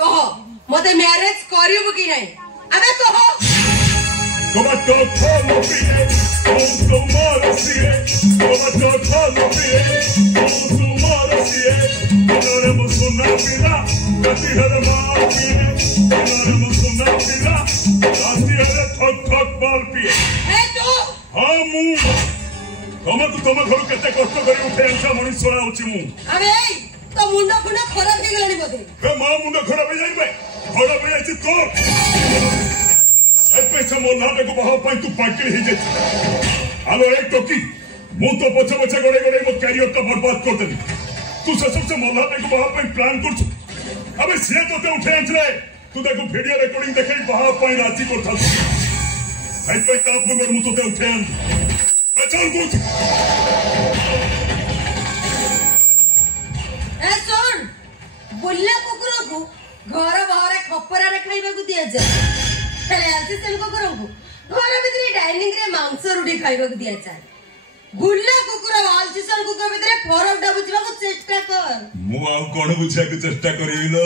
कहो मते मैरिज करियो कि नहीं अबे कहो Tomato tolo pie, tomaro sie, tomato tolo pie, tomaro sie. Haremos una vida, casi haremos pie, haremos una vida, casi haremos thok bal pie. ए तू हामु, तम घर केते कष्ट करी उठे अंशा मनीष सोला होची मु। अबे तो मुंडा फुंडा खराब हो गलानी बोधे बे मा मुंडा खराब हो जाई बे, खराब हो जाई तो पैसा मोर नाटे को बहाव पाई तू पागल ही जाती आलो एक टोकी मु तो पछे पछे गड़े गड़े मो कैरियर का बर्बाद कर देली तू से सबसे मोर नाटे को बहाव पाई प्लान कर अबे से तो ते उठे आंचले तू देखो वीडियो रिकॉर्डिंग देखे बहाव पाई राजी कर था आई पे ताप पर मु तो ते उठे आन पहचान कुछ ए सुन बुल्ला कुकुर को घर बाहर खपरा रे खाइबा को दिया जाए चले आलसी सेम को करूँ घर भीतर डाइनिंग रे मांस रुटी खाइबा को दिया जाए बुल्ला कुकुर आलसी सेम कुकुर भीतर फरक डा बुझबा को चेष्टा कर मु आ कोन बुझा को चेष्टा करिलो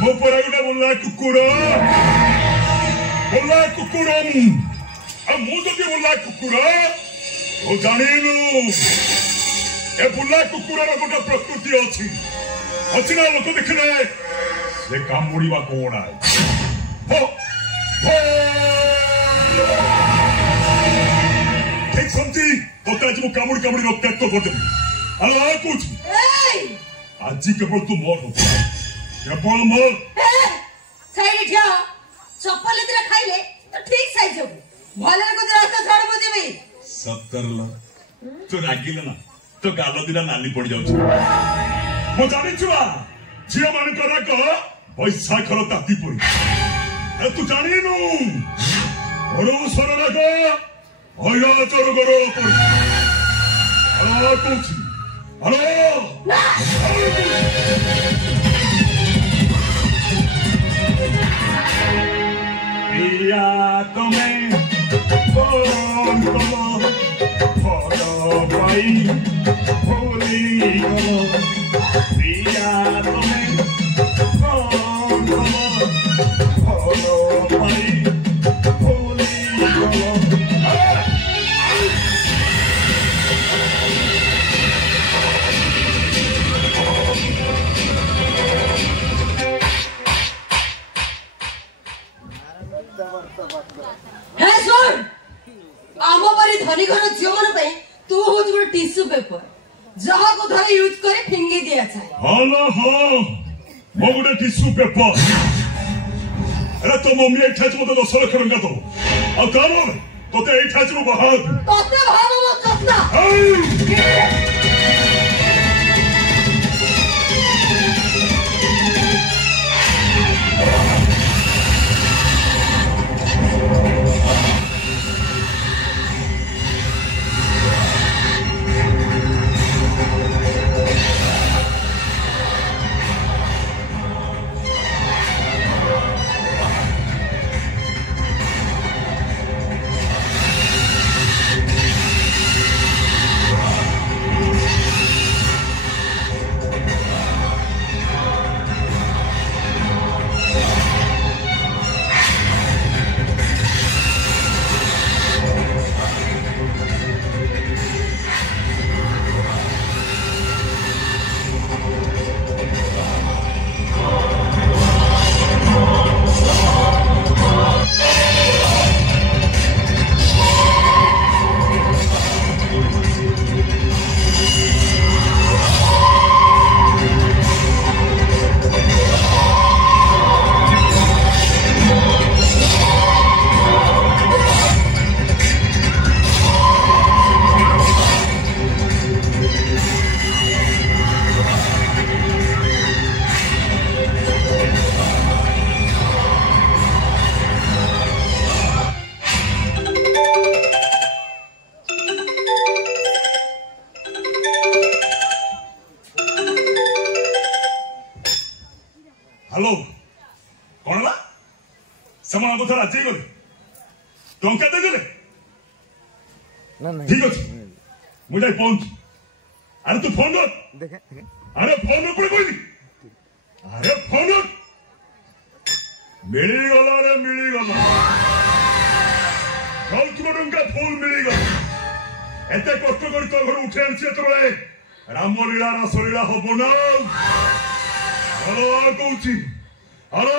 मो पर गुडा बुल्ला कुकुर आ मु जदी बुल्ला कुकुर ओ जानिलु ए बुल्ला कुकुर रो गोटा प्रकृति अछि ना लोक देखले से कामुड़ीवा कोण आए हो ठीक समझी तो आज मु कामुड़ी रक्त कर दे हेलो आ कुछ आज केवल तू मोर हो केवल मोर साइड ठिया चप्पल इतरा खाइले तो ठीक साइज हो भले को रास्ता छोड़ मो देबे 70 ला तो रागिला ना तो गालो दिना नाली पड़ जाउछ मो जानि छुआ झिया मान करा को बैसाखर ताती पड़ी तू जानिनु घरो सरला को हया चोर गरो पड़ी हेलो कुछ हेलो पिया तुम्हें फोन करो फोटो भाई भूली करो पिया तुम्हें फोन करो फोटो भाई भूली करो हे सुन आमो परी धनी घर जीवन पे तू हो जो टिश्यू पेपर जहा को धरे यूज करे फिंगी दिया जाए हालो हो मो गुडे टिश्यू पेपर अरे तो मम्मी एक ठाच मते 10 लाख टंका दो आ कानो तोते एक ठाच मो बहाद तोते भाव मो चपना हेलो कौन ला समान को थोड़ा राजी गले टंका दे गले ना ना ठीक अछि मुझे पहुंच अरे तू फोन कर देखे अरे फोन ऊपर कोई नहीं अरे फोन मिलीगला रे मिलीगला कल्चर टंका फुल मिलीगला एते कष्ट कर तो घर उठे आनछि एतबेले रामलीला रासलीला हबो ना हेलो कहूछि हेलो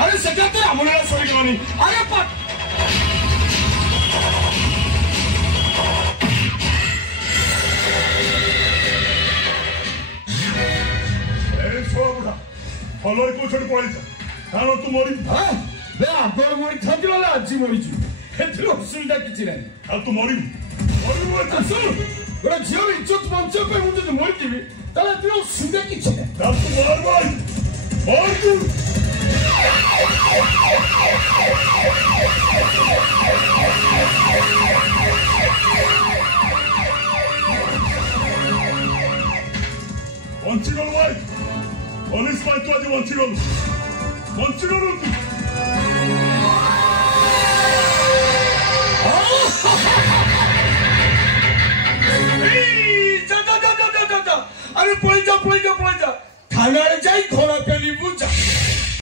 अरे सजा तो रामलीला सरी गलानी अरे पट ए छोड़ा फलर को छोड़ पळै जा कानो तू मरी हां बे आगर मरी थाजिला आज मरी छु एथरो असुविधा किछि नै आ तू मरी मत सुन गोरा झियो इज्जत बंच पे मु जदि मरि जिवि ताले एथरो असुविधा किछि नै तू मार भाई मार तू वंचिगल भाई पुलिस पाई तू आज वंचिगल तू